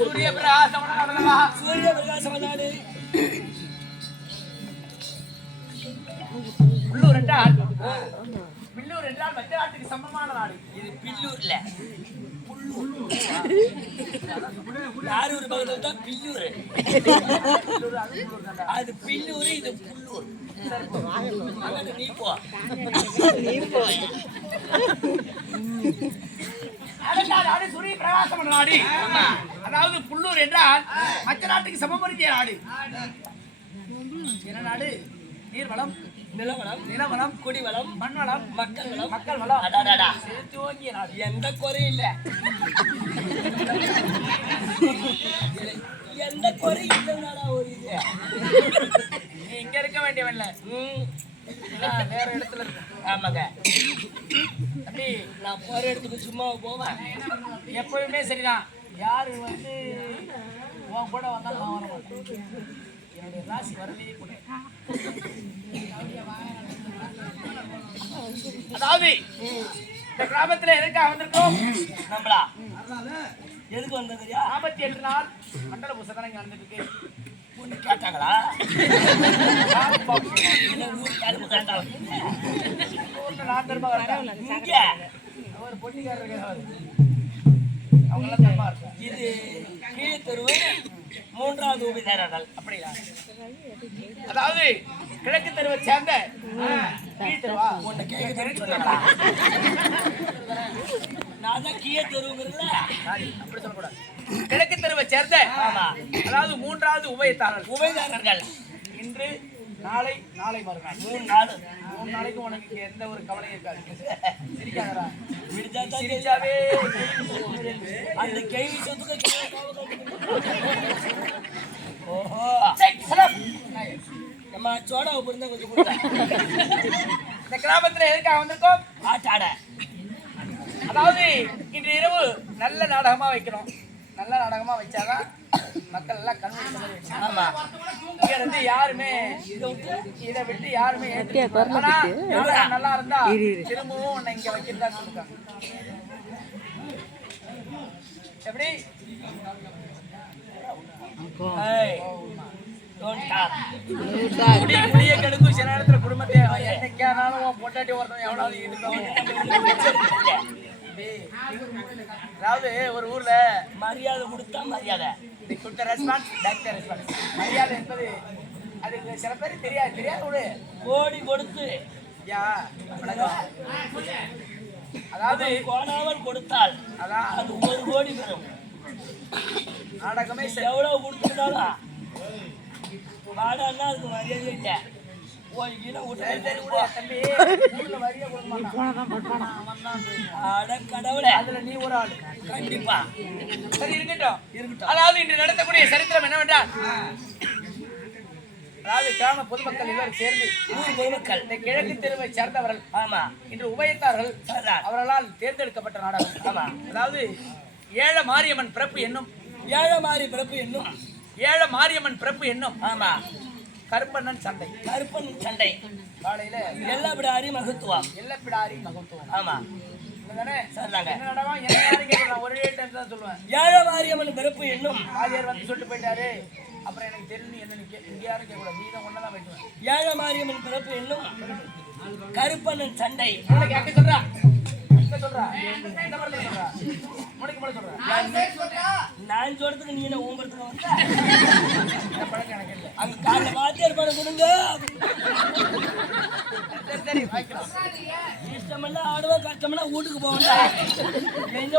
சூரிய பிரகாசம் நாடு பில்லூர் என்றால் மத்திய நாட்டுக்கு சமமான நாடு. இது பில்லூர்ல யாரு ஒரு பகுதியில் தான் பில்லூர், அது பில்லூர், இது புல்லூர். நீ போ சூரிய பிரகாசம் நாடு. அதாவது புல்லூர் என்றால் மற்ற நாட்டுக்கு சமமருந்திய நாடு. என்ன நாடு? நீர்வளம், நிலவளம், குடிவளம், மண்வளம், மக்கள் வளம் சேர்த்து நாடு. எந்த குறையும் இல்ல, எந்த குறையும் இல்லைனாடா ஒரு இது. நீ இங்க இருக்க வேண்டியவன் இல்ல, வேற இடத்துல இருக்கு. ஆமாங்க தம்பி, நான் போற இடத்துக்கு சும்மா போவேன். எப்பவுமே சரிதான். யாரு வந்து உன் கூட வந்தாலும் நான் வர மாட்டேன். என்னுடைய ராசி வரவே கூட. அதாவது இந்த கிராமத்துல எதுக்காக வந்திருக்கோம்? நம்மளா எதுக்கு வந்ததுயா? 48 நாள் மண்டல பூசை தானே இங்க நடந்துட்டு இருக்கு. ஒண்ணு கேட்டாங்களா? ஒரு பொட்டிக்காரர் அவங்க எல்லாம் தப்பா இருக்கும். இது கீழே தெருவு 3வது உபதேரர்கள். அப்படியா? அதாவது கிழக்கு தெருவை சேர்ந்த கீழ் தெருவா? உன்னை கிழக்கு தெரு சொல்லலாம், நான் தான் கீழே தெருவுங்கிறதுல அப்படி சொல்லக்கூடாது. கிழக்கு தெருவை சேர்ந்த, அதாவது 3வது உபயதாரர்கள். இன்று நாளை மறுநாள் 3 நாளைக்கு உனக்கு எந்த ஒரு கவலையும் இருக்காது. சிரிக்காதடா, சிரிச்சாவே அந்த கேள்வி சொத்துக்கு. ஓஹோ, நம்ம சோடா இருந்தா கொஞ்சம் கொடுத்தா. இந்த கிராமத்துல எதுக்காக வந்திருக்கோம்? ஆட்டாட. அதாவது இன்று இரவு நல்ல நாடகமா வைக்கணும். நல்ல நாடகமா வச்சாதான் மக்கள் எல்லாம் கண்ணுக்கு. ஆமா, இங்க இருந்து யாருமே இதை விட்டு யாருமே நல்லா இருந்தா திரும்பவும் உன்னை இங்க வைக்கிறதா சொல்லிருக்காங்க. எப்படி? முடியங்களுக்கு சில நேரத்துல குடும்பத்தை என்னைக்கானாலும் பொண்டாட்டி ஒருத்தன் எவ்வளவு அதாவது ஒரு ஊர்ல மரியாதை கொடுத்தா மரியாதை, மரியாதை என்பது அதுக்கு சில பேருக்கு தெரியாது. கோடி கொடுத்து அதாவது கோணாமல் கொடுத்தால் அதான் அது 1 கோடி பெறும். நாடகமே எவ்வளவு கொடுத்துட்டாலும் வாடான்னா அதுக்கு மரியாதை இல்லை. கடவுளே, அதுல நீ ஒரு ஆள் கண்டிப்பா. சரி, இருக்கட்டும். அதாவது இன்று நடத்தக்கூடிய சரித்திரம் என்னவென்றால், அதாவது கிராம பொதுமக்கள் இவர் சேர்ந்து ஊர் பொதுமக்கள் இந்த கிழக்கு தெருவை சேர்ந்தவர்கள். ஆமா, இன்று உபயத்தார்கள் அவர்களால் தேர்ந்தெடுக்கப்பட்ட நாடகம். ஆமா, அதாவது ஏழ மாரியம்மன் பிறப்பு என்னும் ஆமா கருப்பண்ணன் சண்டை காலையில எல்லப்பிடாரி மகத்துவம். ஆமா, ஒரே டைம் தான் சொல்லுவேன். ஏழ மாரியம்மன் பிறப்பு என்னும் ஆதியார் வந்து சொல்லிட்டு போயிட்டாரு. அப்புறம் எனக்கு தெரிஞ்சு என்ன இங்க யாரும் கேட்கக்கூடாது, நீ தான் ஒன்னதான் போயிட்டு. ஏழ மாரியம்மன் பிறப்பு என்னும் கருப்பண்ணன் சண்டை சொல்றா நான் சொல்றதுக்கு நீ என்ன ஓம்பறதுக்கு வந்த பழக்கம் எனக்கு இல்லை. அங்க காலைல வாத்தியார் படம் கொடுங்க, இஷ்டமெல்லாம் ஆடுவோம், கஷ்டமெல்லாம் வீட்டுக்கு போவேன்டா. எங்க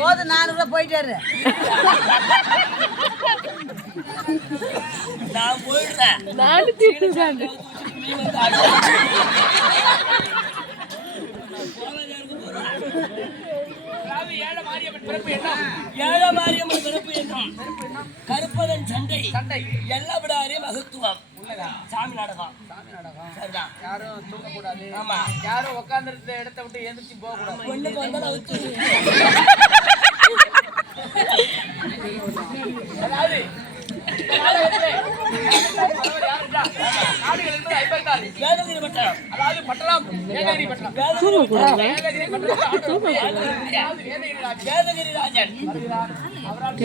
போது 4 போயிட்டாரு. நான் போயிடுறேன். நீ வந்து ஏழ மாரியம்மன் பிறப்பு என்னும் கருப்பதன் சண்டை எல்லவிடாரே மகத்துவம். சாமி நாடகம். சரிதான், யாரும் தூங்கக்கூடாது. ஆமா, யாரும் உட்கார்ந்து இடத்த விட்டு எழுந்திரிச்சு போக கூடாது. ஒண்ணுக்கு வந்தாலும் அதாவது நாடுகள் என்பது 56. வேதகிரி பட்டணம். அதாவது பட்டணம் வேதகிரி பட்டணம். வேதகிரி பட்டணம். வேதகிரி ராஜன். வேதகிரி ராஜன். அவரால்